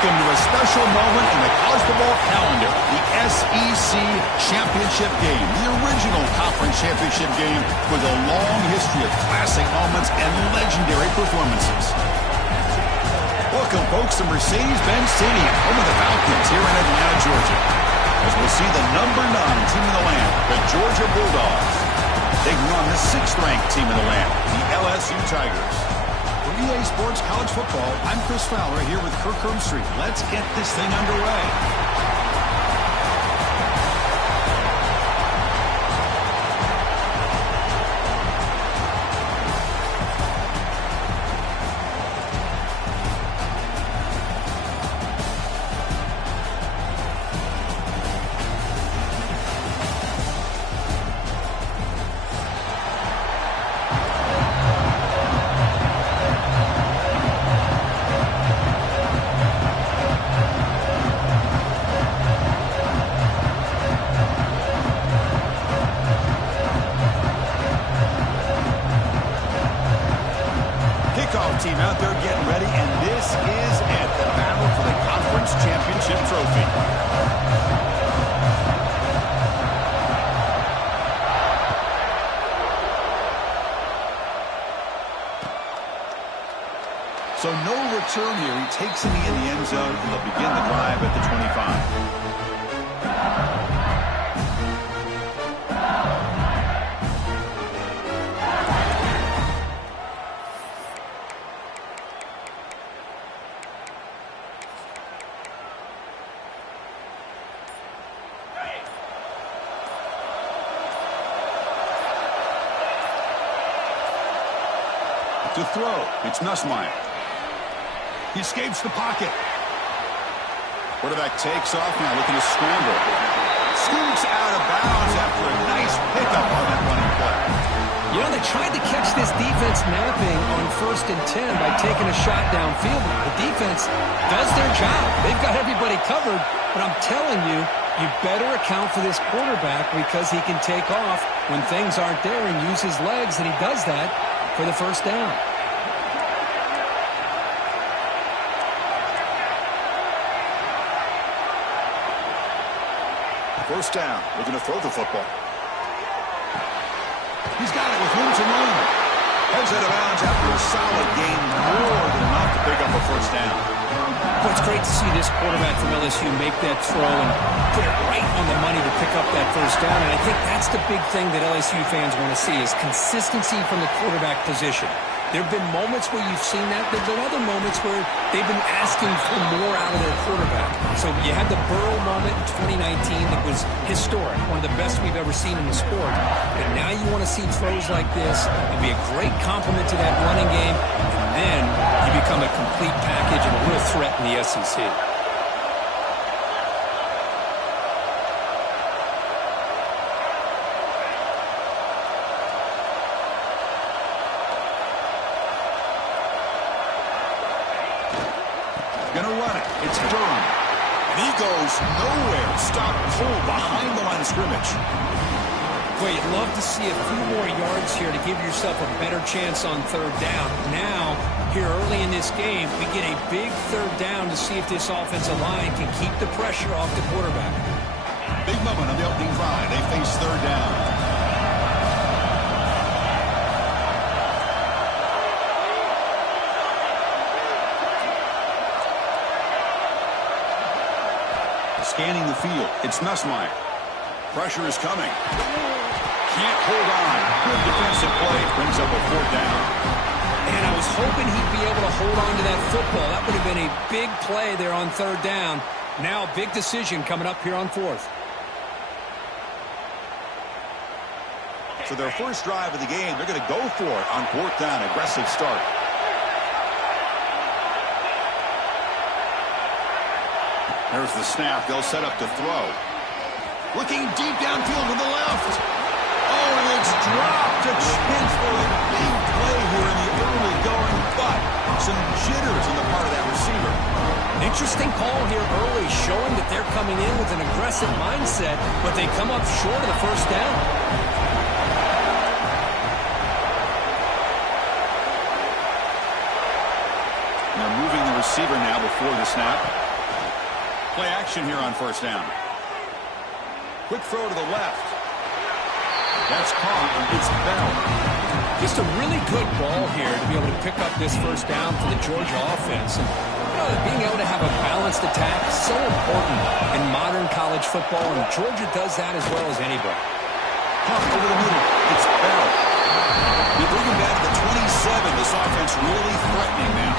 Welcome to a special moment in the college football calendar, the SEC Championship Game, the original conference championship game with a long history of classic moments and legendary performances. Welcome, folks, to Mercedes-Benz Stadium, home of the Falcons here in Atlanta, Georgia, as we'll see the number 9 team in the land, the Georgia Bulldogs, taking on the 6th-ranked team in the land, the LSU Tigers. For EA Sports College Football, I'm Chris Fowler here with Kirk Herbstreit. Let's get this thing underway. Team out there getting ready, and this is it, the battle for the conference championship trophy. So no return here. He takes him in the end zone, and they'll begin the drive at the 25. To throw, it's Nussmeier. He escapes the pocket. Quarterback takes off now, looking to scramble. Scoots out of bounds after a nice pickup on that running play. You know, they tried to catch this defense napping on 1st and 10 by taking a shot downfield. The defense does their job. They've got everybody covered, but I'm telling you, you better account for this quarterback because he can take off when things aren't there and use his legs, and he does that for the 1st down. First down, looking to throw the football. He's got it with room to run. Heads out of bounds after a solid gain, more than enough to pick up a 1st down. Well, it's great to see this quarterback from LSU make that throw and put it right on the money to pick up that 1st down. And I think that's the big thing that LSU fans want to see is consistency from the quarterback position. There have been moments where you've seen that. There have been other moments where they've been asking for more out of their quarterback. So you had the Burrow moment in 2019 that was historic, one of the best we've ever seen in the sport. But now you want to see throws like this. It'd be a great compliment to that running game. And then you become a complete package and a real threat in the SEC. Gonna run it. It's Durham. And he goes nowhere. Stop pull behind the line of scrimmage. Well, you'd love to see a few more yards here to give yourself a better chance on 3rd down. Now, here early in this game, we get a big 3rd down to see if this offensive line can keep the pressure off the quarterback. Big moment on the opening drive. They face 3rd down. Scanning the field, it's Nussmeier. Pressure is coming. Can't hold on. Good defensive play. Brings up a 4th down. And I was hoping he'd be able to hold on to that football. That would have been a big play there on 3rd down. Now a big decision coming up here on 4th. So their first drive of the game, they're going to go for it on 4th down. Aggressive start. There's the snap. They'll set up to throw. Looking deep downfield to the left. Oh, and it's dropped. A chance for a big play here in the early going, but some jitters on the part of that receiver. Interesting call here early, showing that they're coming in with an aggressive mindset, but they come up short of the 1st down. They're moving the receiver now before the snap. play action here on first down. Quick throw to the left. That's caught. It's Bell. Just a really good ball here to be able to pick up this first down for the Georgia offense. And being able to have a balanced attack is so important in modern college football, and Georgia does that as well as anybody. Pump over the middle. It's Bell. We bring him down to the 27. This offense really threatening now.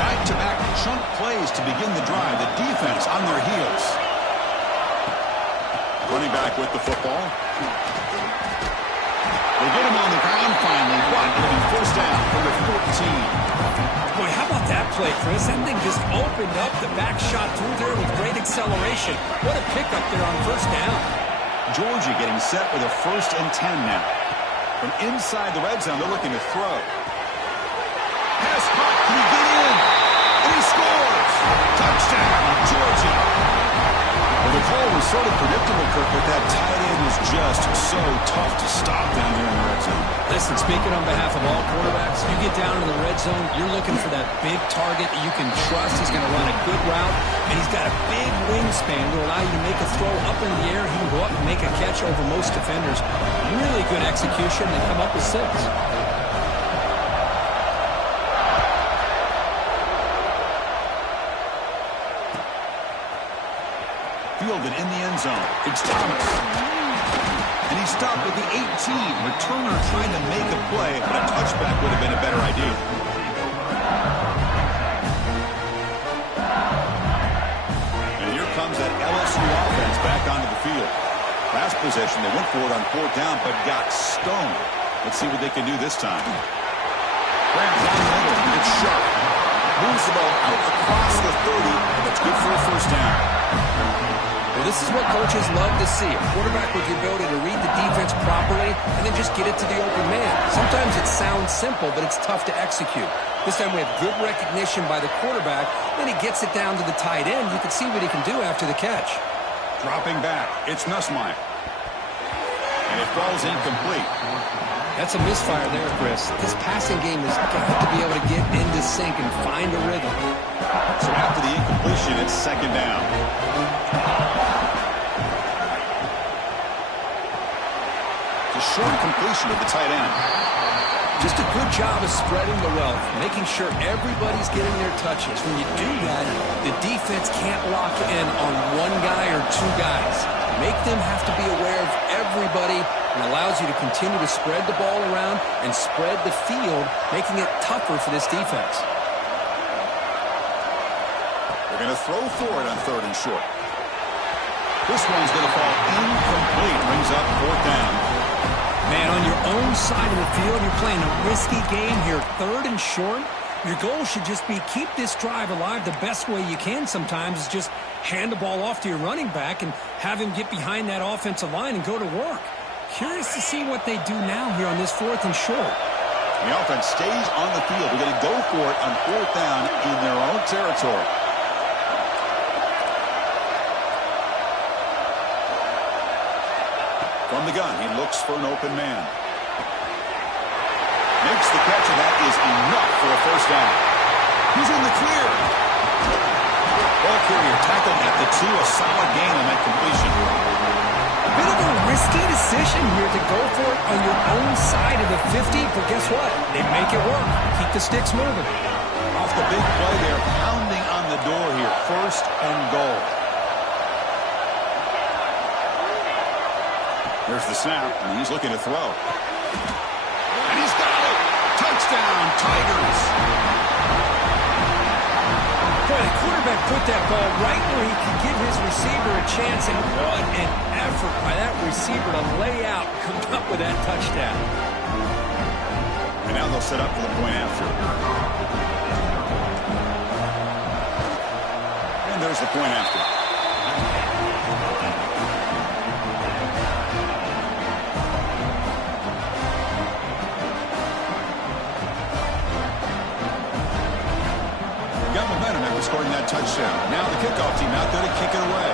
Back-to-back chunk plays to begin the drive. The defense on their heels. Running back with the football. They get him on the ground finally, but it'll be first down from the 14. Boy, how about that play, Chris? That thing just opened up. The back shot through there with great acceleration. What a pickup there on first down. Georgia getting set with a 1st and 10 now. From inside the red zone, they're looking to throw. Pass caught. Can he get in? And he scores! Touchdown, Georgia! Well, the call was sort of predictable, Kirk, but that tight end was just so tough to stop down here in the red zone. Listen, speaking on behalf of all quarterbacks, you get down in the red zone, you're looking for that big target that you can trust. He's going to run a good route, and he's got a big wingspan to allow you to make a throw up in the air. He can go up and make a catch over most defenders. Really good execution. They come up with 6. Fielded in the end zone. It's Thomas. And he's stopped with the 18. Returner trying to make a play, but a touchback would have been a better idea. And here comes that LSU offense back onto the field. Last possession, they went for it on 4th down, but got stoned. Let's see what they can do this time. Graham down the middle. It's sharp. Moves the ball out across the 30, and it's good for a first down. Well, this is what coaches love to see. A quarterback with the ability to read the defense properly and then just get it to the open man. Sometimes it sounds simple, but it's tough to execute. This time we have good recognition by the quarterback. Then he gets it down to the tight end. You can see what he can do after the catch. Dropping back. It's Nussmeier. And it falls incomplete. That's a misfire there, Chris. This passing game has got to be able to get into sync and find a rhythm. So after the incompletion, it's 2nd down. The short completion of the tight end. Just a good job of spreading the wealth, making sure everybody's getting their touches. When you do that, the defense can't lock in on one guy or 2 guys. Make them have to be aware of everybody, and allows you to continue to spread the ball around and spread the field, making it tougher for this defense. They're going to throw for it on 3rd and short. This one's going to fall incomplete. Brings up 4th down. Man, on your own side of the field, you're playing a risky game here. 3rd and short. Your goal should just be keep this drive alive the best way you can sometimes is just hand the ball off to your running back and have him get behind that offensive line and go to work. Curious to see what they do now here on this 4th and short. The offense stays on the field. They're going to go for it on 4th down in their own territory. From the gun, he looks for an open man. Makes the catch, and that is enough for a first down. He's in the clear. Ball carrier tackled at the 2, a solid gain on that completion. A bit of a risky decision here to go for it on your own side of the 50, but guess what? They make it work. Keep the sticks moving. Off the big play there, pounding on the door here. 1st and goal. There's the snap, and he's looking to throw. And he's got it! Touchdown, Tigers! Boy, the quarterback put that ball right where he could give his receiver a chance, and what an effort by that receiver to lay out and come up with that touchdown. And now they'll set up for the point after. And there's the point after. Got momentum after scoring that touchdown. Now the kickoff team out there to kick it away.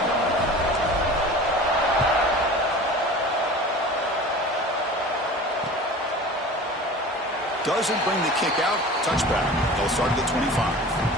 Doesn't bring the kick out. Touchback. They'll start at the 25.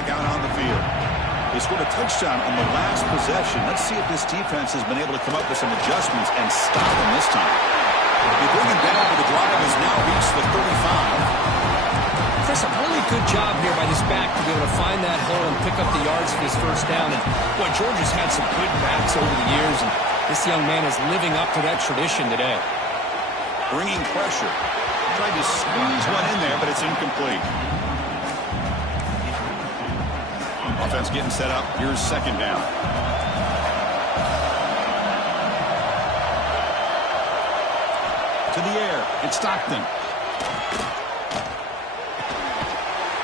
back out on the field. They scored a touchdown on the last possession. Let's see if this defense has been able to come up with some adjustments and stop them this time. They bring him down, but the drive has now reached the 35. Chris, a really good job here by this back to be able to find that hole and pick up the yards for his first down. And boy, Georgia's had some good backs over the years, and this young man is living up to that tradition today. Bringing pressure. Trying to squeeze one in there, but it's incomplete. Offense getting set up. Here's second down. To the air. It's Stockton.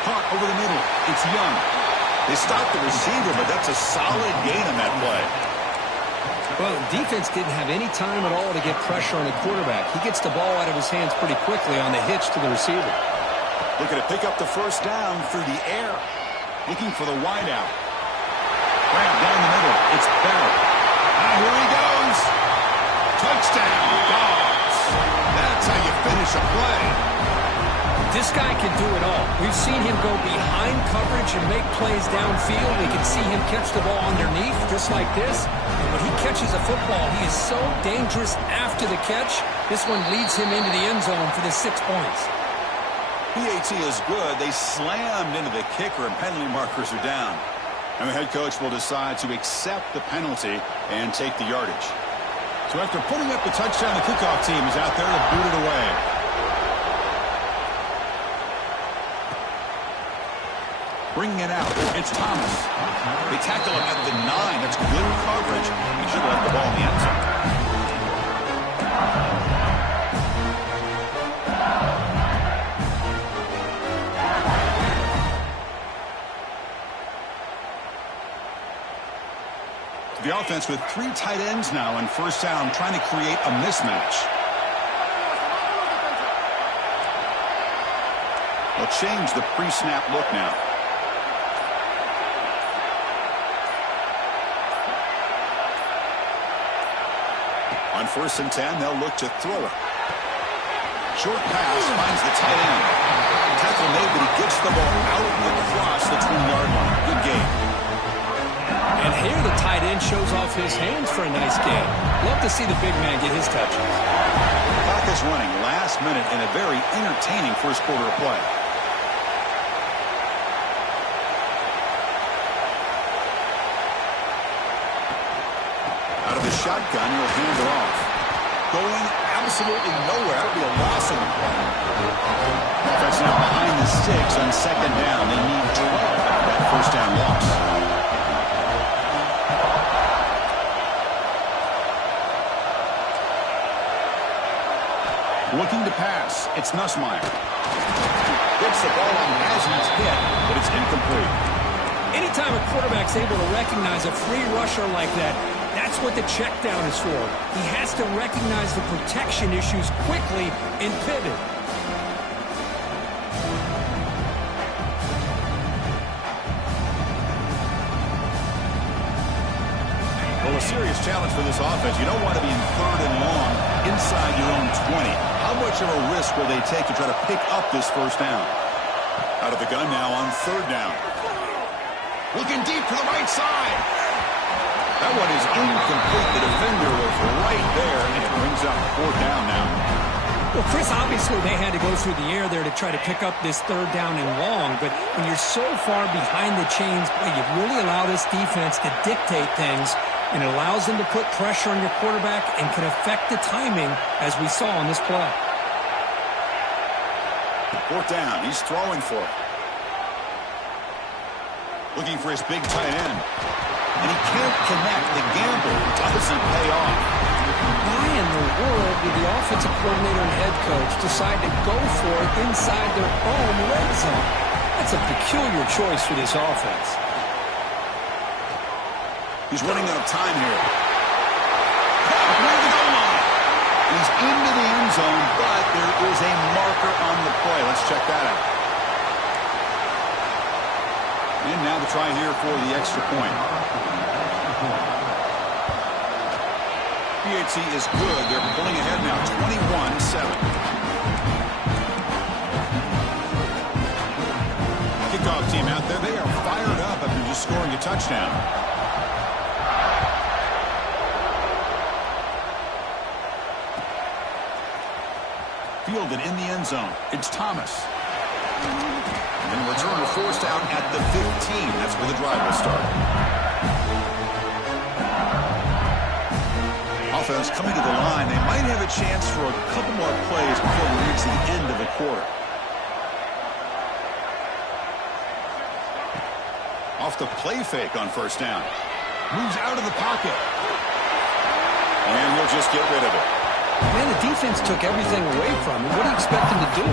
Caught over the middle. It's Young. They stopped the receiver, but that's a solid gain on that play. Well, the defense didn't have any time at all to get pressure on the quarterback. He gets the ball out of his hands pretty quickly on the hitch to the receiver. Looking to pick up the first down through the air. Looking for the wideout. Grab down the middle. It's Barrett. Here he goes. Touchdown, Dogs. That's how you finish a play. This guy can do it all. We've seen him go behind coverage and make plays downfield. We can see him catch the ball underneath, just like this. And when he catches a football, he is so dangerous after the catch. This one leads him into the end zone for the 6 points. PAT is good. They slammed into the kicker, and penalty markers are down. And the head coach will decide to accept the penalty and take the yardage. So after putting up the touchdown, the kickoff team is out there to boot it away. Bringing it out. It's Thomas. They tackle him at the 9. That's good coverage. He should have left the ball in the end zone. The offense with 3 tight ends now in first down, trying to create a mismatch. They'll change the pre-snap look now. On 1st and 10, they'll look to throw it. Short pass finds the tight end. Tackle made, but he gets the ball out across the 20-yard line. Good game. And here the tight end shows off his hands for a nice game. Love to see the big man get his touches. Clock is running last minute in a very entertaining first quarter of play. Out of the shotgun, he'll hand it off. Going absolutely nowhere. That'll be a loss in the play. Offense now behind the 6 on second down. They need 12 out of that first down loss. Looking to pass. It's Nussmeier. Gets the ball on Hasn's hit, but it's incomplete. Anytime a quarterback's able to recognize a free rusher like that, that's what the check down is for. He has to recognize the protection issues quickly and pivot. Well, a serious challenge for this offense. You don't want to be in 3rd and long inside your own 20. How much of a risk will they take to try to pick up this first down? Out of the gun now on 3rd down. Looking deep to the right side. That one is incomplete. The defender was right there, and it brings up 4th down now. Well, Chris, obviously they had to go through the air there to try to pick up this 3rd down and long, but when you're so far behind the chains, boy, you really allow this defense to dictate things, and it allows them to put pressure on your quarterback and can affect the timing, as we saw on this play. 4th down. He's throwing for it. Looking for his big tight end. And he can't connect. The gamble doesn't pay off. Why in the world did the offensive coordinator and head coach decide to go for it inside their own red zone? That's a peculiar choice for this offense. He's running out of time here. Where the goal line? He's into the end zone, but there is a marker on the play. Let's check that out. And now the try here for the extra point. PAT is good. They're pulling ahead now, 21-7. Kickoff team out there. They are fired scoring a touchdown. Fielded in the end zone. It's Thomas. And return to force down at the 15. That's where the drive will start. Offense coming to the line. They might have a chance for a couple more plays before we reach the end of the quarter. Off the play fake on first down. Moves out of the pocket. And he'll just get rid of it. Man, the defense took everything away from him. What do you expect him to do?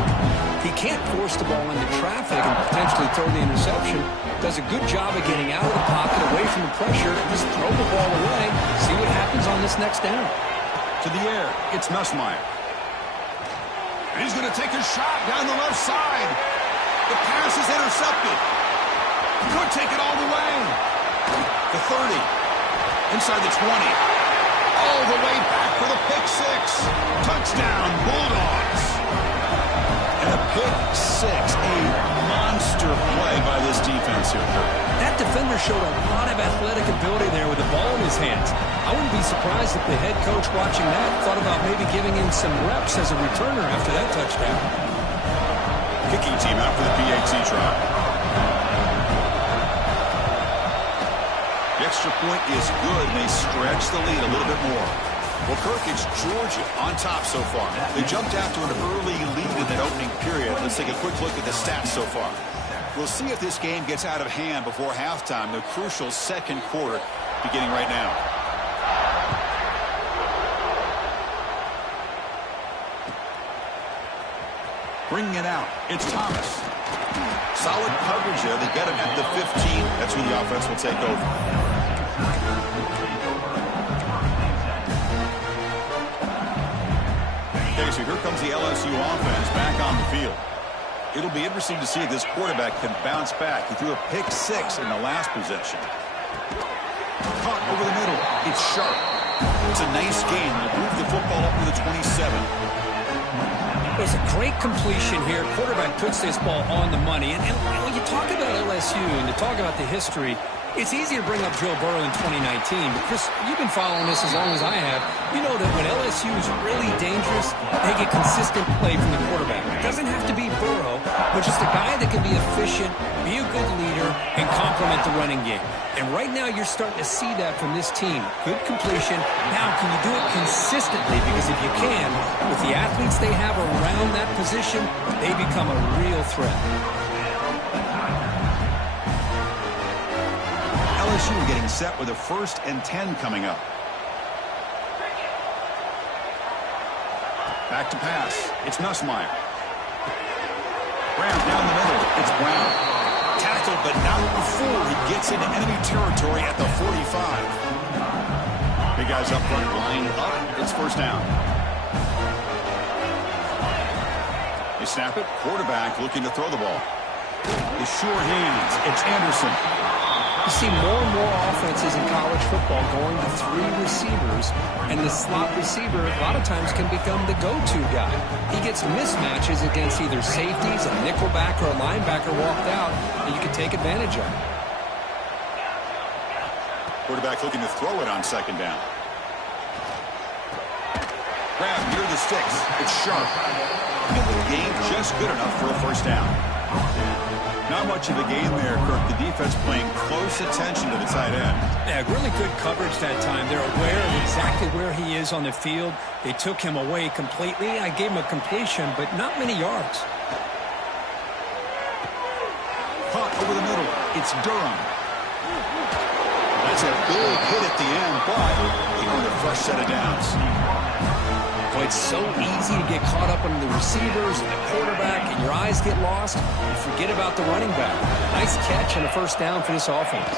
He can't force the ball into traffic and potentially throw the interception. Does a good job of getting out of the pocket, away from the pressure, and just throw the ball away. See what happens on this next down. To the air, it's Nussmeier. And he's going to take a shot down the left side. The pass is intercepted. Could take it all the way. The 30. Inside the 20. All the way back for the pick six. Touchdown, Bulldogs. And a pick six. A monster play by this defense here. That defender showed a lot of athletic ability there with the ball in his hands. I wouldn't be surprised if the head coach watching that thought about maybe giving him some reps as a returner after that touchdown. Kicking team out for the PAT try. The extra point is good, and they stretch the lead a little bit more. Well, Kirk, it's Georgia on top so far. They jumped out to an early lead in that opening period. Let's take a quick look at the stats so far. We'll see if this game gets out of hand before halftime, the crucial second quarter beginning right now. Bringing it out, it's Thomas. Solid coverage there. They get him at the 15. That's where the offense will take over. Okay, so here comes the LSU offense back on the field. It'll be interesting to see if this quarterback can bounce back. He threw a pick six in the last possession. Caught over the middle. It's Sharp. It's a nice game. They'll move the football up to the 27. It's a great completion here. Quarterback puts this ball on the money. And when you talk about LSU and you talk about the history, it's easy to bring up Joe Burrow in 2019. But Chris, you've been following this as long as I have. You know that when LSU is really dangerous, they get consistent play from the quarterback. It doesn't have to be Burrow, but just a guy that can be efficient, be a good leader, and complement the running game. And right now you're starting to see that from this team. Good completion. Now, can you do it consistently? Because if you can, with the athletes they have around that position, they become a real threat. LSU getting set with a 1st and 10 coming up. Back to pass. It's Nussmeier. Brown down the middle. It's Brown. Tackled, but not before he gets into enemy territory at the 45. Big guys up front, line up. It's first down. They snap it. Quarterback looking to throw the ball. His sure hands. It's Anderson. You see more and more offenses in college football going to 3 receivers, and the slot receiver a lot of times can become the go-to guy. He gets mismatches against either safeties, a nickelback, or a linebacker walked out, and you can take advantage of it. Quarterback looking to throw it on second down. Grab near the sticks. It's Sharp. And the game just good enough for a first down. Not much of a game there, Kirk. The defense paying close attention to the tight end. Yeah, really good coverage that time. They're aware of exactly where he is on the field. They took him away completely. I gave him a completion, but not many yards. Caught over the middle. It's Durham. That's a big hit at the end, but they earned a fresh set of downs. Boy, it's so easy to get caught up on the receivers and the quarterback, and your eyes get lost. You forget about the running back. Nice catch and a first down for this offense.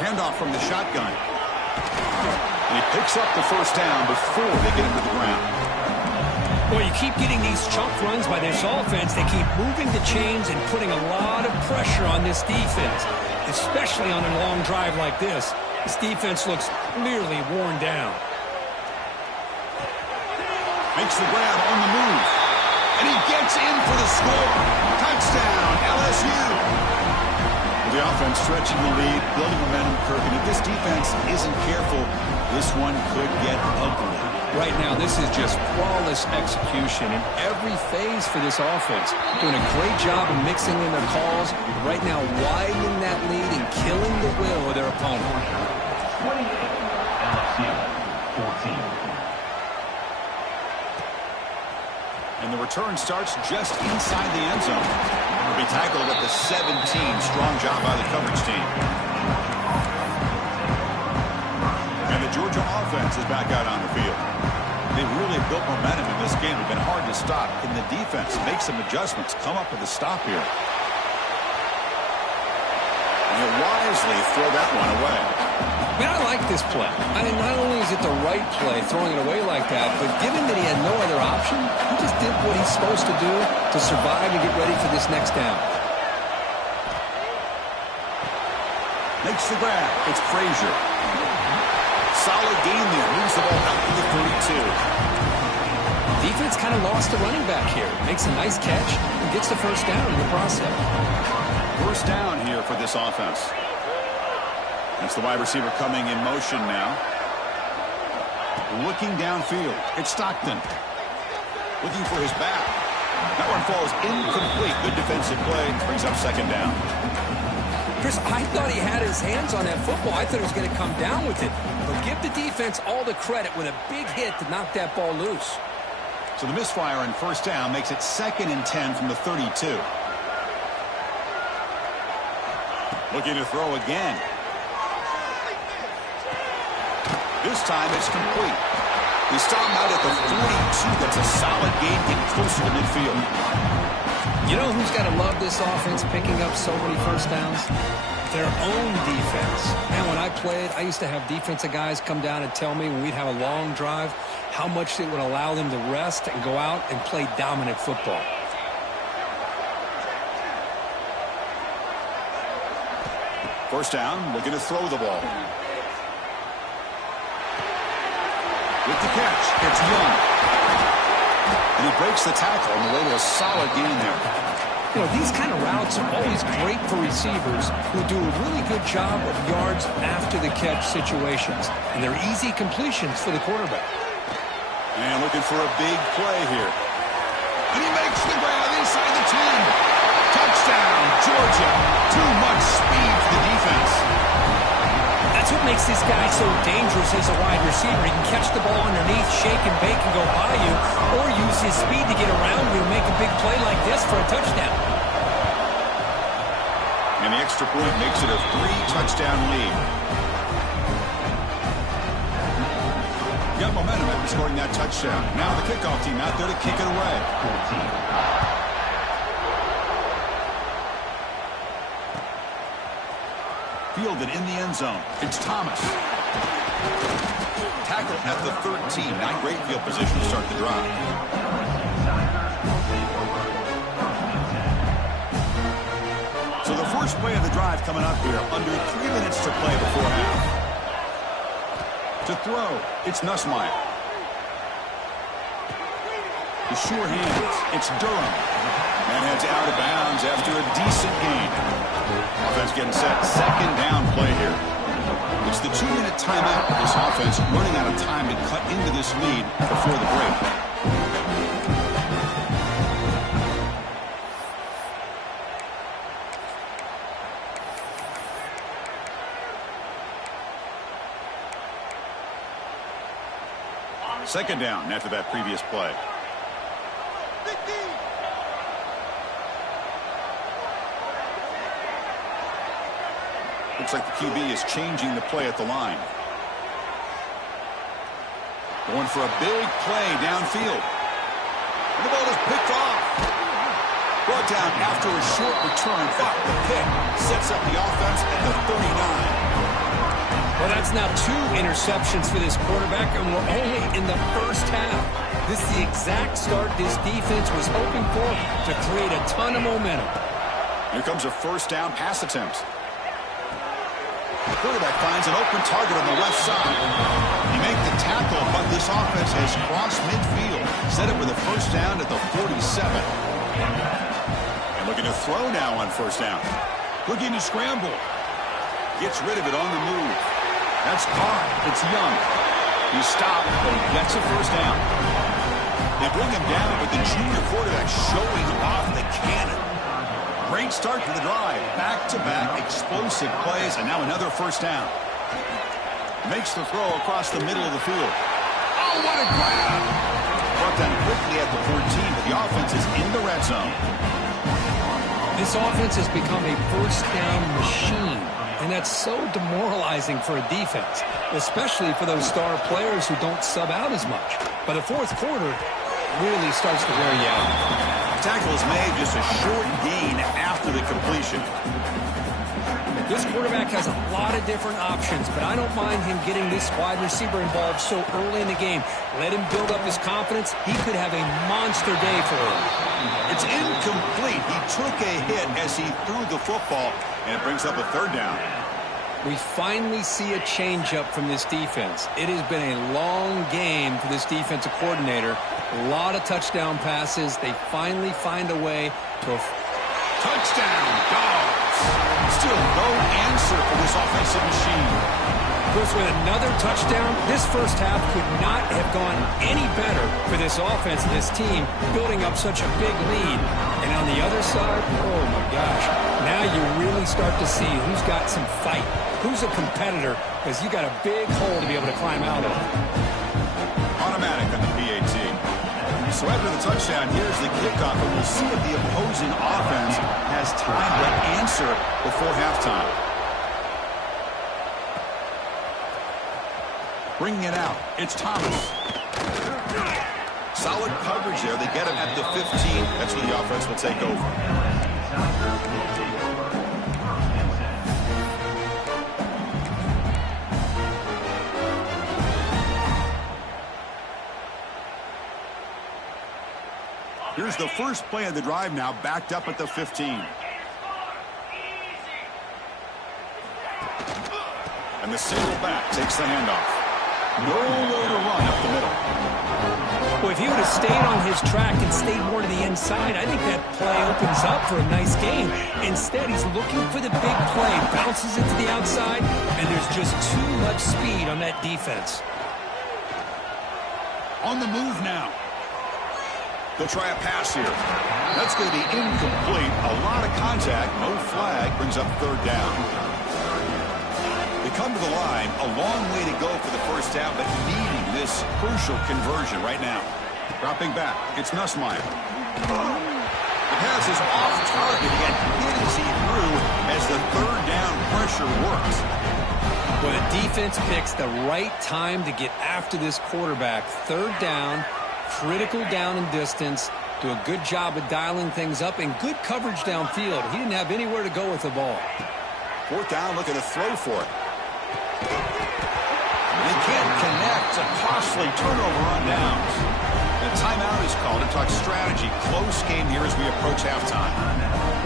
Handoff from the shotgun. And he picks up the first down before they get him to the ground. Boy, you keep getting these chunk runs by this offense. They keep moving the chains and putting a lot of pressure on this defense, especially on a long drive like this. This defense looks clearly worn down. Makes the grab on the move. And he gets in for the score. Touchdown, LSU. The offense stretching the lead, building momentum, Kirk. And if this defense isn't careful, this one could get ugly. Right now, this is just flawless execution in every phase for this offense. Doing a great job of mixing in their calls. Right now, widening that lead and killing the will of their opponent. 28, LSU, 14. And the return starts just inside the end zone. Will be tackled at the 17. Strong job by the coverage team. And the Georgia offense is back out on the field. They've really built momentum in this game. It's been hard to stop. Can the defense make some adjustments, come up with a stop here? And he'll wisely throw that one away. Man, I like this play. I mean, not only is it the right play, throwing it away like that, but given that he had no other option, he just did what he's supposed to do to survive and get ready for this next down. Makes the grab. It's Frazier. Solid gain there. Moves the ball out to the 32. Defense kind of lost the running back here. Makes a nice catch and gets the first down in the process. First down here for this offense. It's the wide receiver coming in motion now. Looking downfield. It's Stockton. Looking for his back. That one falls incomplete. Good defensive play. Brings up second down. Chris, I thought he had his hands on that football. I thought he was going to come down with it. But give the defense all the credit with a big hit to knock that ball loose. So the misfire on first down makes it 2nd and 10 from the 32. Looking to throw again. This time it's complete. We stop him out at the 42. That's a solid gain, getting closer to midfield. You know who's got to love this offense picking up so many first downs? Their own defense. Man, when I played, I used to have defensive guys come down and tell me when we'd have a long drive how much it would allow them to rest and go out and play dominant football. First down, looking to throw the ball. With the catch, it's Young. And he breaks the tackle on the way to a solid gain there. You know, these kind of routes are always great for receivers who do a really good job of yards after the catch situations. And they're easy completions for the quarterback. And looking for a big play here. And he makes the grab inside the 10. Touchdown, Georgia. Too much speed for the defense. That's what makes this guy so dangerous as a wide receiver. He can catch the ball underneath, shake and bake and go by you, or use his speed to get around you and make a big play like this for a touchdown. And the extra point makes it a 3-touchdown lead. Got momentum after scoring that touchdown. Now the kickoff team out there to kick it away. Fielded in the end zone. It's Thomas. Tackle at the 13. Not great field position to start the drive. So the first play of the drive coming up here. Under 3 minutes to play before half. To throw, it's Nussmeier. The sure hands, it's Durham. And heads out of bounds after a decent gain. Offense getting set. Second down play here. It's the 2-minute timeout. This offense running out of time to cut into this lead before the break. Second down after that previous play. Looks like the QB is changing the play at the line. Going for a big play downfield. And the ball is picked off. Brought down after a short return. But the pick sets up the offense at the 39. Well, that's now 2 interceptions for this quarterback, and we're only in the first half. This is the exact start this defense was hoping for to create a ton of momentum. Here comes a first down pass attempt. The quarterback finds an open target on the left side. He made the tackle, but this offense has crossed midfield. Set it with a first down at the 47. And looking to throw now on first down. Looking to scramble. Gets rid of it on the move. That's caught. It's Young. He stopped, but he gets a first down. They bring him down, but the junior quarterback showing off the cannon. Great start to the drive. Back-to-back explosive plays, and now another first down. Makes the throw across the middle of the field. Oh, what a grab! Brought down quickly at the 14, but the offense is in the red zone. This offense has become a first down machine, and that's so demoralizing for a defense, especially for those star players who don't sub out as much. By the fourth quarter, it really starts to wear you out. Tackle is made, just a short gain after the completion. This quarterback has a lot of different options, but I don't mind him getting this wide receiver involved so early in the game. Let him build up his confidence. He could have a monster day for him. It's incomplete. He took a hit as he threw the football, and it brings up a third down. We finally see a changeup from this defense. It has been a long game for this defensive coordinator. A lot of touchdown passes. They finally find a way to... Touchdown, Dogs! Still no answer for this offensive machine. Chris, with another touchdown, this first half could not have gone any better for this offense and this team, building up such a big lead. And on the other side, oh my gosh, now you really start to see who's got some fight, who's a competitor, because you got a big hole to be able to climb out of. Automatic on the PAT. So after the touchdown, here's the kickoff, and we'll see if the opposing offense has time to answer before halftime. Bringing it out, it's Thomas. Solid coverage there. They get him at the 15. That's where the offense will take over. Here's the first play of the drive now, backed up at the 15. And the single back takes the handoff. Nowhere to run up the middle. Well, if he would have stayed on his track and stayed more to the inside, I think that play opens up for a nice game. Instead, he's looking for the big play, bounces it to the outside, and there's just too much speed on that defense. On the move now. They'll try a pass here. That's going to be incomplete. A lot of contact. No flag. Brings up third down. They come to the line. A long way to go for the first down, but needing this crucial conversion right now. Dropping back. It's Nussmeier. The pass is off target. Yet hit as he threw as the third down pressure works. Well, the defense picks the right time to get after this quarterback. Third down. Critical down and distance, do a good job of dialing things up, and good coverage downfield. He didn't have anywhere to go with the ball. Fourth down, looking to throw for it. They can't connect. A costly turnover on downs. The timeout is called to talk strategy. Close game here as we approach halftime.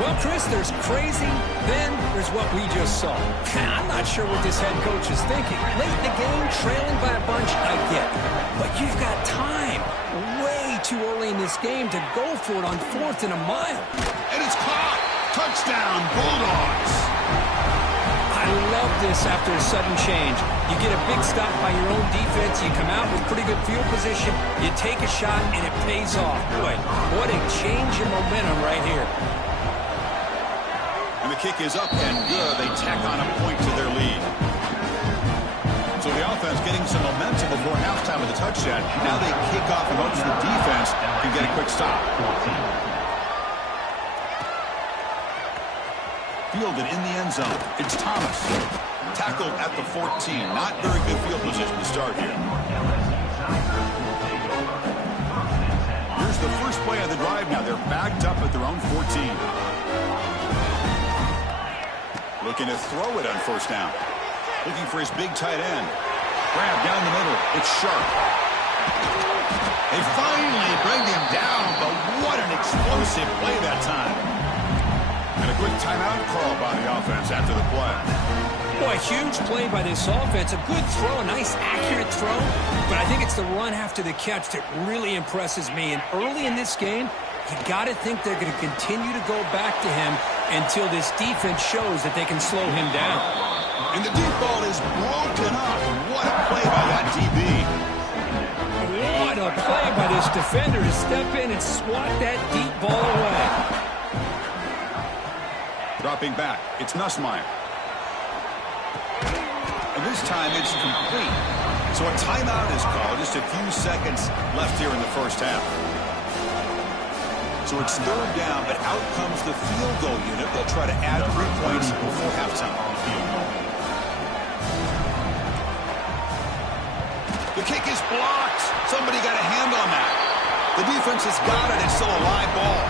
Well, Chris, there's crazy, then there's what we just saw. I'm not sure what this head coach is thinking. Late in the game, trailing by a bunch, I get it. But you've got time. Way too early in this game to go for it on 4th and a mile. And it's caught. Touchdown, Bulldogs. I love this after a sudden change. You get a big stop by your own defense. You come out with pretty good field position. You take a shot, and it pays off. Boy, what a change in momentum right here. And the kick is up and good. They tack on a point to their lead. So the offense getting some momentum before halftime with a touchdown. Now they kick off and hopes the defense can get a quick stop. Fielded in the end zone. It's Thomas. Tackled at the 14. Not very good field position to start here. Here's the first play of the drive now. They're backed up at their own 14. Looking to throw it on first down. Looking for his big tight end. Grab down the middle. It's Sharp. They finally bring him down, but what an explosive play that time. And a quick timeout call by the offense after the play. Boy, huge play by this offense. A good throw, a nice accurate throw. But I think it's the run after the catch that really impresses me. And early in this game, you got to think they're going to continue to go back to him until this defense shows that they can slow him down. And the deep ball is broken up. What a play by that DB. What a play by this defender to step in and swat that deep ball away. Dropping back, it's Nussmeier. And this time it's complete. So a timeout is called. Just a few seconds left here in the first half. So it's third down, but out comes the field goal unit. They'll try to add 3 points before halftime. The kick is blocked. Somebody got a hand on that. The defense has got it. It's still a live ball.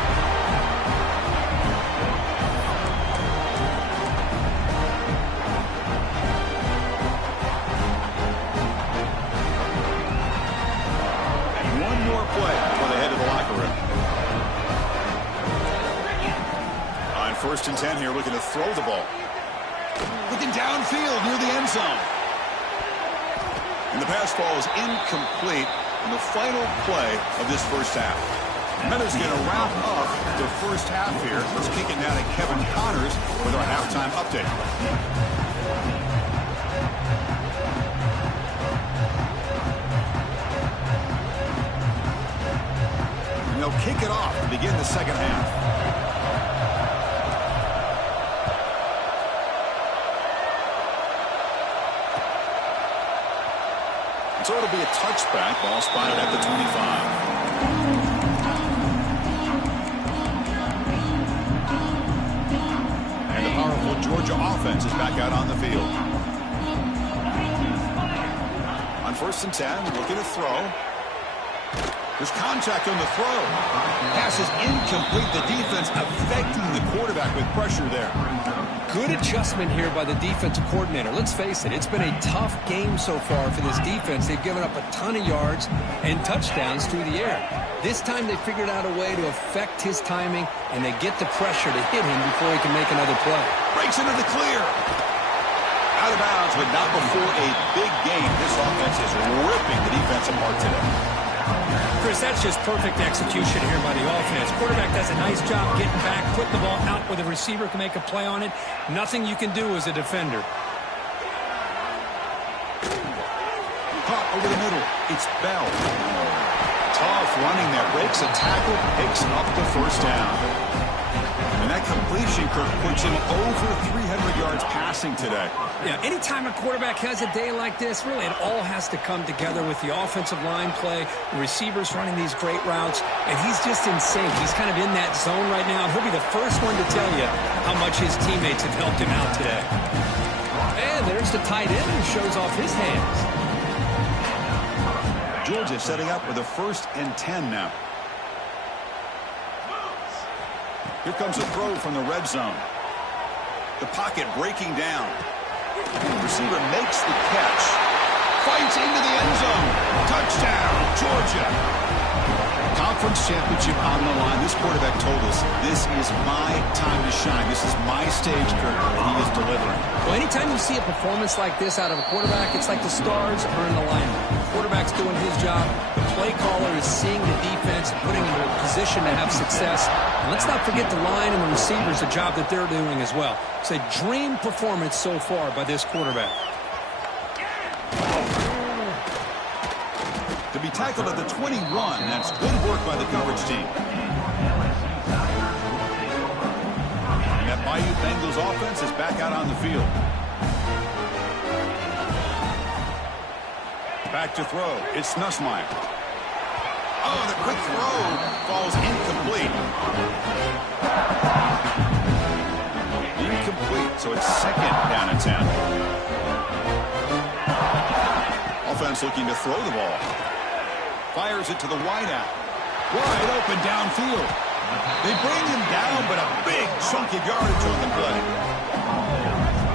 And one more play before they head to the locker room. On 1st and 10 here, looking to throw the ball. Looking downfield near the end zone. And the pass ball is incomplete in the final play of this first half. And that is going to wrap up the first half here. Let's kick it now to Kevin Connors with our halftime update. And they'll kick it off to begin the second half. So it'll be a touchback. Ball spotted at the 25. And the powerful Georgia offense is back out on the field. On 1st and 10, looking to throw. There's contact on the throw. Pass is incomplete. The defense affecting the quarterback with pressure there. Good adjustment here by the defensive coordinator. Let's face it, it's been a tough game so far for this defense. They've given up a ton of yards and touchdowns through the air. This time they figured out a way to affect his timing, and they get the pressure to hit him before he can make another play. Breaks into the clear. Out of bounds, but not before a big game. This offense is ripping the defense apart today. Chris, that's just perfect execution here by the offense. Quarterback does a nice job getting back, putting the ball out where the receiver can make a play on it. Nothing you can do as a defender. Caught over the middle. It's Bell. Tough running there. Breaks a tackle, picks up the first down. And that completion, Kirk, puts him over 300 yards passing today. Yeah, anytime a quarterback has a day like this, really it all has to come together with the offensive line play, the receivers running these great routes, and he's just in sync. He's kind of in that zone right now. He'll be the first one to tell you how much his teammates have helped him out today. And there's the tight end who shows off his hands. Georgia setting up with a 1st and 10 now. Here comes a throw from the red zone. The pocket breaking down. Receiver makes the catch. Fights into the end zone. Touchdown, Georgia. Conference championship on the line. This quarterback told us, this is my time to shine. This is my stage, Kirk, and he is delivering. Well, anytime you see a performance like this out of a quarterback, it's like the stars are in alignment. The quarterback's doing his job. The play caller is seeing the defense and putting him in a position to have success. And let's not forget the line and the receivers, the job that they're doing as well. It's a dream performance so far by this quarterback. To be tackled at the 21, that's good work by the coverage team. And that Bayou Bengals offense is back out on the field. Back to throw. It's Nussmeier. Oh, the quick throw falls incomplete. Incomplete, so it's 2nd down and 10. Offense looking to throw the ball. Fires it to the wideout. Wide open downfield. They bring him down, but a big chunk of yardage on the play.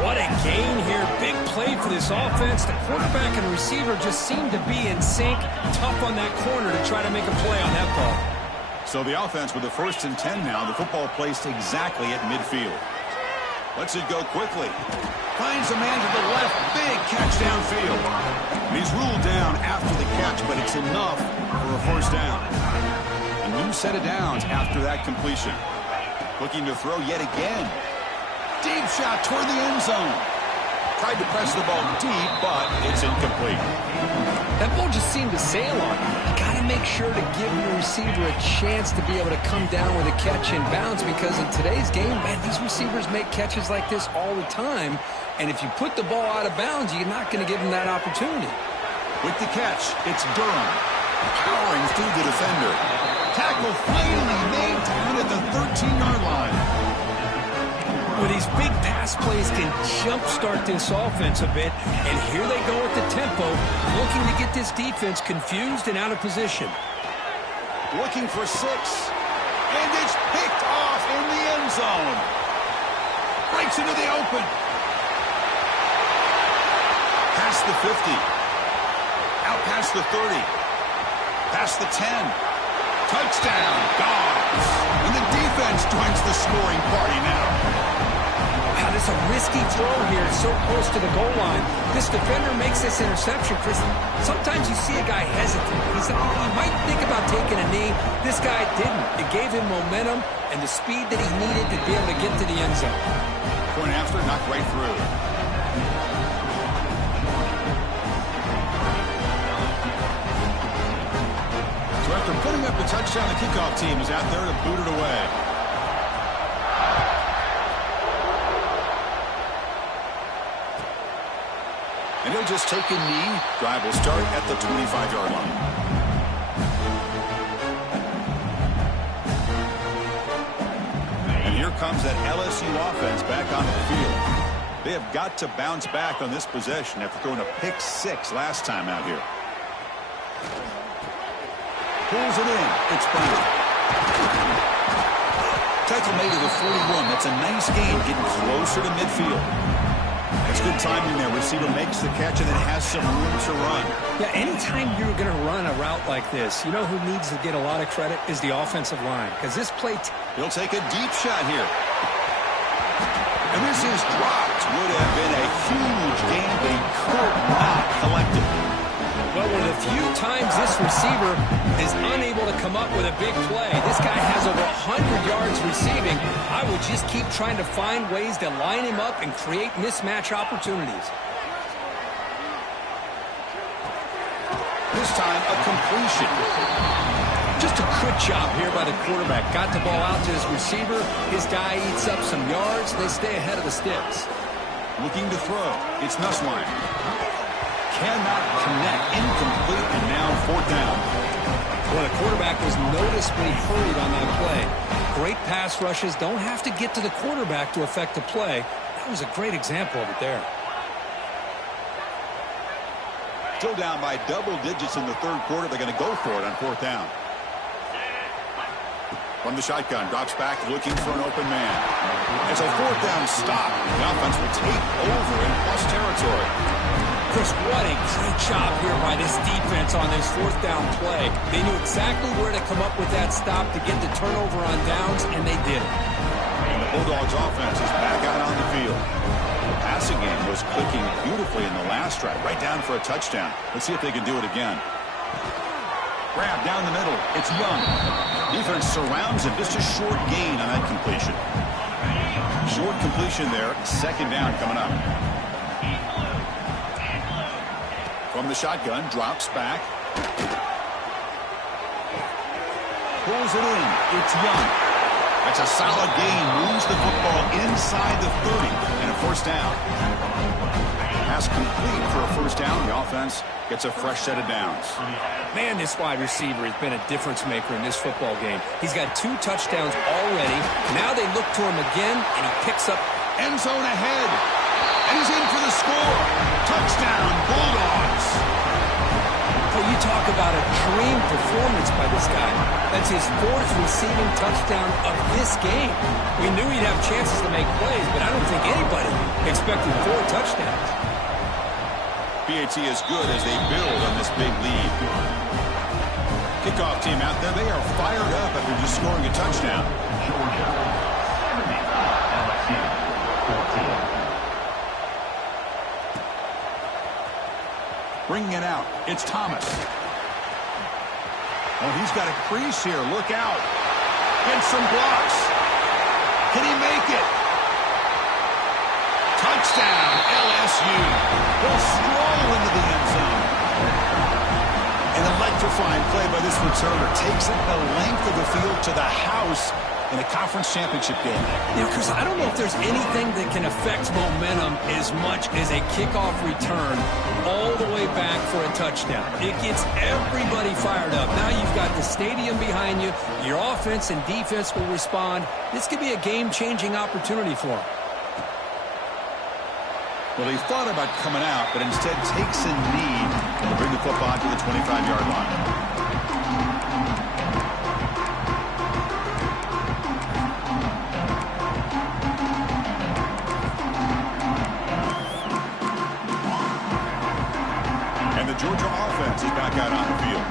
What a gain here. Big play for this offense. The quarterback and receiver just seem to be in sync. Tough on that corner to try to make a play on that ball. So the offense with the 1st and 10 now. The football placed exactly at midfield. Lets it go quickly. Finds a man to the left. Big catch downfield. And he's ruled down after the catch, but it's enough for a 1st down. A new set of downs after that completion. Looking to throw yet again. Deep shot toward the end zone. Tried to press the ball deep, but it's incomplete. That ball just seemed to sail on him. You got to make sure to give your receiver a chance to be able to come down with a catch and bounce, because in today's game, man, these receivers make catches like this all the time. And if you put the ball out of bounds, you're not going to give them that opportunity. With the catch, it's Durham. Powering through the defender. Tackle finally made down at the 13-yard line. Well, these big pass plays can jumpstart this offense a bit, and here they go at the tempo, looking to get this defense confused and out of position. Looking for 6, and it's picked off in the end zone. Breaks into the open. Past the 50. Out past the 30. Past the 10. Touchdown, Dogs. And the defense joins the scoring party now. Wow, this is a risky throw here, so close to the goal line. This defender makes this interception, Chris. Sometimes you see a guy hesitate. He might think about taking a knee. This guy didn't. It gave him momentum and the speed that he needed to be able to get to the end zone. Point after, knocked right through. So after putting up the touchdown, the kickoff team is out there to boot it away. And he'll just take a knee. Drive will start at the 25-yard line. And here comes that LSU offense back onto the field. They have got to bounce back on this possession after throwing a pick 6 last time out here. Pulls it in. It's Brown. Tackle made to the 41. That's a nice gain, getting closer to midfield. That's good timing there. Receiver makes the catch and then has some room to run. Yeah, anytime you're going to run a route like this, you know who needs to get a lot of credit is the offensive line. Because this play... He'll take a deep shot here. And this is dropped. Would have been a huge gain, but he could not collect it. Well, one of the few times this receiver is unable to come up with a big play. This guy has over 100 yards receiving. I would just keep trying to find ways to line him up and create mismatch opportunities. This time, a completion. Just a quick job here by the quarterback. Got the ball out to his receiver. His guy eats up some yards. They stay ahead of the sticks. Looking to throw. It's Nussmeier. Cannot connect. Incomplete, and now 4th down. Well, the quarterback was noticeably hurried on that play. Great pass rushes don't have to get to the quarterback to affect the play. That was a great example of it there. Still down by double digits in the 3rd quarter. They're going to go for it on 4th down. From the shotgun, drops back, looking for an open man. It's a 4th down stop. The offense will take over in plus territory. Chris, what a great job here by this defense on this 4th down play. They knew exactly where to come up with that stop to get the turnover on downs, and they did it. And the Bulldogs offense is back out on the field. The passing game was clicking beautifully in the last drive, right down for a touchdown. Let's see if they can do it again. Grab down the middle. It's Young. Defense surrounds him. Just a short gain on that completion. Short completion there. 2nd down coming up. From the shotgun, drops back. Pulls it in. It's Young. That's a solid gain. Moves the football inside the 30 and a 1st down. Pass complete for a 1st down. The offense gets a fresh set of downs. Man, this wide receiver has been a difference maker in this football game. He's got 2 touchdowns already. Now they look to him again, and he picks up. End zone ahead. And he's in for the score. Touchdown, Bulldogs. Oh, you talk about a dream performance by this guy. That's his 4th receiving touchdown of this game. We knew he'd have chances to make plays, but I don't think anybody expected 4 touchdowns. PAT is good as they build on this big lead. Kickoff team out there, they are fired up after just scoring a touchdown. Georgia, 75, LSU, 14. Bringing it out. It's Thomas. Oh, he's got a crease here. Look out. Gets some blocks. Can he make it? Touchdown, LSU. He'll stroll into the end zone. An electrifying play by this returner. Takes it the length of the field to the house in a conference championship game. Yeah, Chris, I don't know if there's anything that can affect momentum as much as a kickoff return all the way back for a touchdown. It gets everybody fired up. Now you've got the stadium behind you. Your offense and defense will respond. This could be a game-changing opportunity for them. Well, he thought about coming out, but instead takes a knee to bring the football to the 25-yard line. Georgia offense is back out on the field.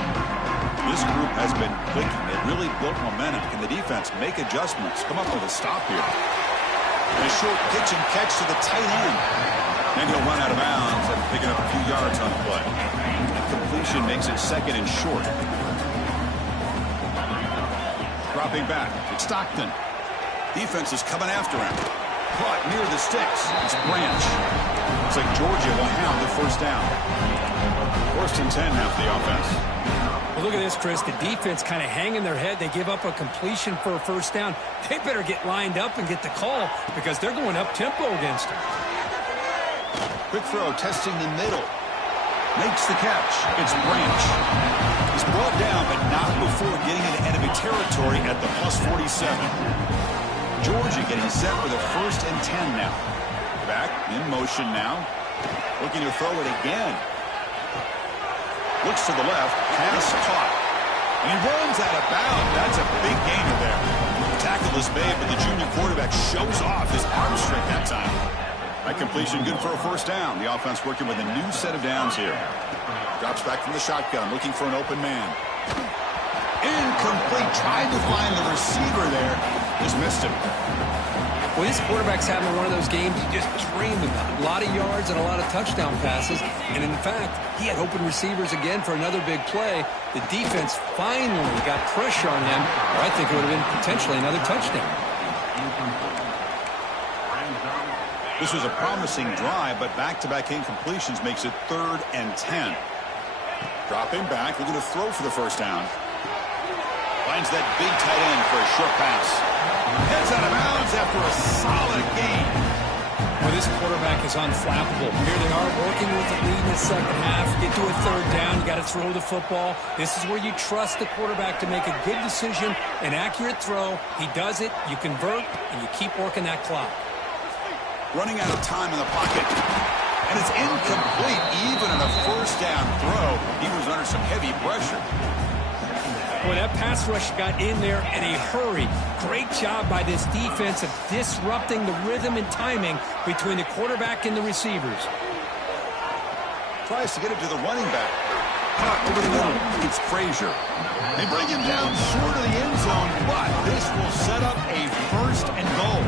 This group has been clicking. They really built momentum. Can the defense make adjustments? Come up with a stop here. And a short pitch and catch to the tight end. And he'll run out of bounds after picking up a few yards on the play. And completion makes it second and short. Dropping back. It's Stockton. Defense is coming after him. Caught near the sticks. It's Branch. Looks like Georgia will have the first down. First and 10 now for the offense. Well, look at this, Chris. The defense kind of hanging their head. They give up a completion for a first down. They better get lined up and get the call because they're going up-tempo against them. Quick throw, testing the middle. Makes the catch. It's Branch. He's brought down, but not before getting into enemy territory at the +47. Georgia getting set with a first and 10 now. Back in motion now. Looking to throw it again. Looks to the left. Pass caught. And he runs out of bounds. That's a big gainer there. Tackle is made, but the junior quarterback shows off his arm strength that time. That completion good for a first down. The offense working with a new set of downs here. Drops back from the shotgun, looking for an open man. Incomplete. Trying to find the receiver there. Just missed him. Well, this quarterback's having one of those games you just dreamed about. A lot of yards and a lot of touchdown passes. And in fact, he had open receivers again for another big play. The defense finally got pressure on him, or I think it would have been potentially another touchdown. This was a promising drive, but back-to-back incompletions makes it 3rd and 10. Dropping back, looking to throw for the first down. Finds that big tight end for a short pass. Heads out of bounds after a solid gain. Well, this quarterback is unflappable. Here they are working with the lead in the second half. Get to a third down. You got to throw the football. This is where you trust the quarterback to make a good decision, an accurate throw. He does it. You convert, and you keep working that clock. Running out of time in the pocket. And it's incomplete. Even on a first down throw, he was under some heavy pressure. Boy, that pass rush got in there in a hurry. Great job by this defense of disrupting the rhythm and timing between the quarterback and the receivers. Tries to get it to the running back. Caught over the middle. It's Frazier. They bring him down short of the end zone, but this will set up a first and goal.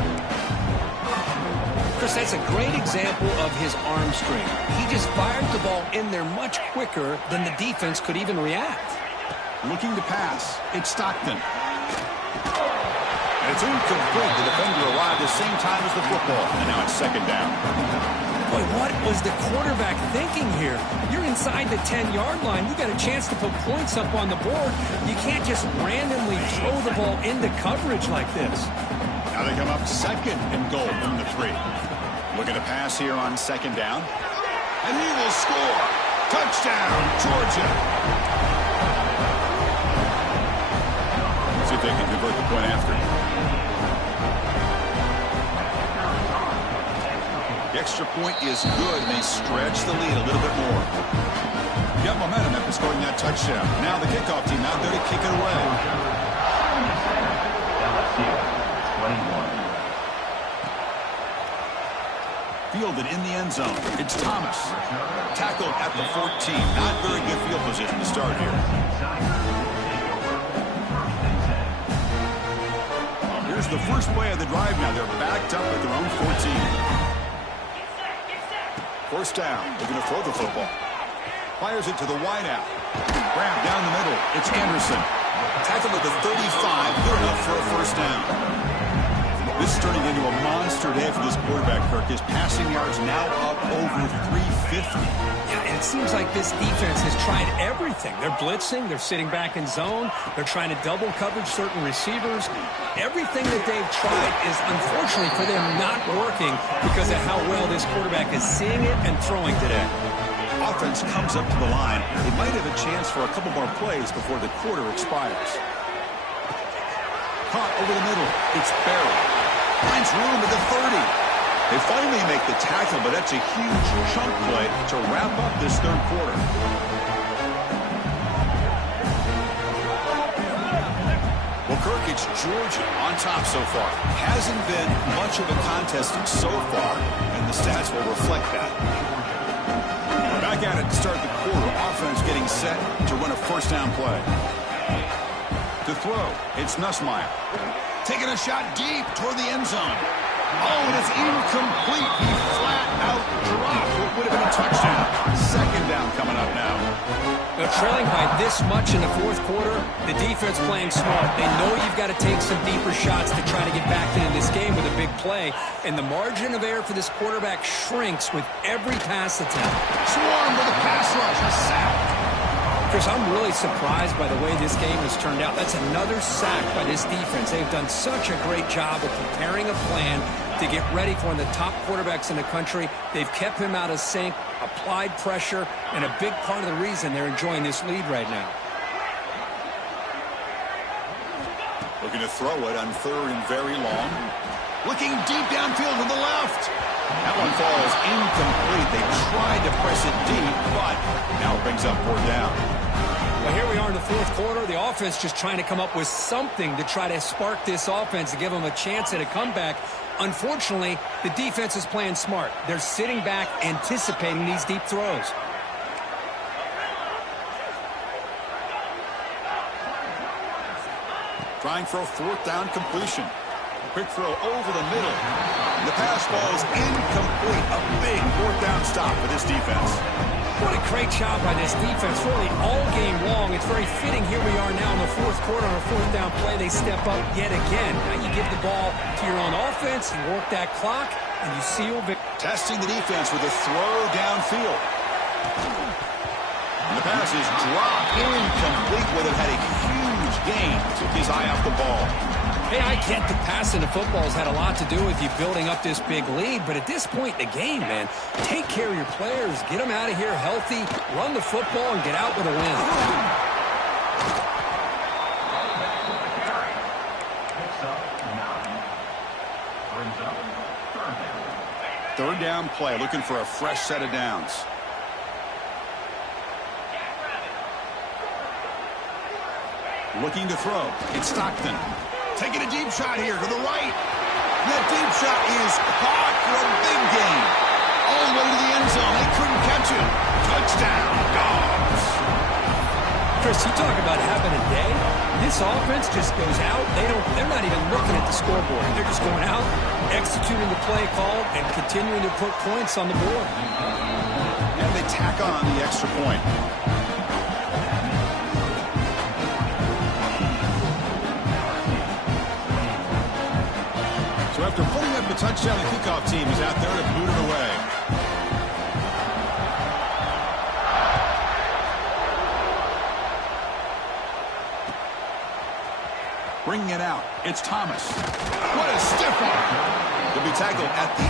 Chris, that's a great example of his arm strength. He just fired the ball in there much quicker than the defense could even react. Looking to pass. It's Stockton. And it's incomplete. The defender arrived at the same time as the football. And now it's second down. Boy, what was the quarterback thinking here? You're inside the 10-yard line. You got a chance to put points up on the board. You can't just randomly throw the ball into coverage like this. Now they come up second and goal from the 3. Looking to pass here on second down. And he will score. Touchdown, Georgia. See if they can convert the point after. The extra point is good, and they stretch the lead a little bit more. You got momentum after scoring that touchdown. Now the kickoff team out there to kick it away. LSU, 21. Fielded in the end zone. It's Thomas. Tackled at the 14. Not very good field position to start here. Here's the first play of the drive now. They're backed up at their own 14. First down. They're going to throw the football. Fires it to the wideout. Grab down the middle. It's Anderson. Tackled at the 35. Good enough for a first down. This is turning into a monster day for this quarterback, Kirk. His passing yards now up over 350. Yeah, and it seems like this defense has tried everything. They're blitzing. They're sitting back in zone. They're trying to double coverage certain receivers. Everything that they've tried is, unfortunately for them, not working because of how well this quarterback is seeing it and throwing today. Offense comes up to the line. They might have a chance for a couple more plays before the quarter expires. Caught over the middle. It's Barry. Finds room at the 30. They finally make the tackle, but that's a huge chunk play to wrap up this third quarter. Well, Kirk, it's Georgia on top so far. Hasn't been much of a contest so far, and the stats will reflect that. Back at it to start the quarter. Offense getting set to run a first down play. To throw, it's Nussmeier. Taking a shot deep toward the end zone. Oh, and it's incomplete. He flat out dropped what would have been a touchdown. Second down coming up now. They're trailing by this much in the fourth quarter. The defense playing smart. They know you've got to take some deeper shots to try to get back into this game with a big play. And the margin of error for this quarterback shrinks with every pass attempt. Swarm with a pass rush. A sack. Chris, I'm really surprised by the way this game has turned out. That's another sack by this defense. They've done such a great job of preparing a plan to get ready for one of the top quarterbacks in the country. They've kept him out of sync, applied pressure, and a big part of the reason they're enjoying this lead right now. Looking to throw it on third and very long. Looking deep downfield to the left. That one falls incomplete. They tried to press it deep, but now it brings up fourth down. Well, here we are in the fourth quarter. The offense just trying to come up with something to try to spark this offense to give them a chance at a comeback. Unfortunately, the defense is playing smart. They're sitting back, anticipating these deep throws. Trying for a fourth down completion. Quick throw over the middle. The pass falls incomplete. A big fourth down stop for this defense. What a great job by this defense, really all game long. It's very fitting. Here we are now in the fourth quarter on a fourth down play. They step up yet again. Now you give the ball to your own offense, you work that clock, and you seal victory. Testing the defense with a throw downfield. And the pass is dropped incomplete with it. Had a huge gain. Took his eye off the ball. Hey, I get the passing the football has had a lot to do with you building up this big lead, but at this point in the game, man, take care of your players, get them out of here healthy, run the football, and get out with a win. Third down play, looking for a fresh set of downs. Looking to throw. It's Stockton. Taking a deep shot here to the right. That deep shot is caught for a big gain. All the way to the end zone. They couldn't catch it. Touchdown, Dogs. Chris, you talk about having a day. This offense just goes out. They're not even looking at the scoreboard. They're just going out, executing the play call, and continuing to put points on the board. And they tack on the extra point. So after putting up the touchdown, the kickoff team is out there to boot it away. Bringing it out, it's Thomas. What a stiff arm. He'll be tackled at the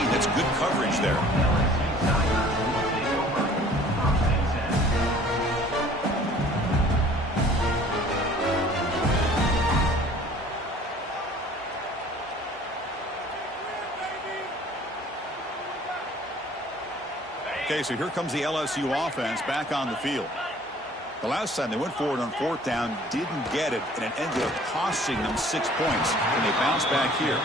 18. That's good coverage there. Okay, so here comes the LSU offense back on the field. The last time they went forward on fourth down, didn't get it, and it ended up costing them 6 points. And they bounce back here.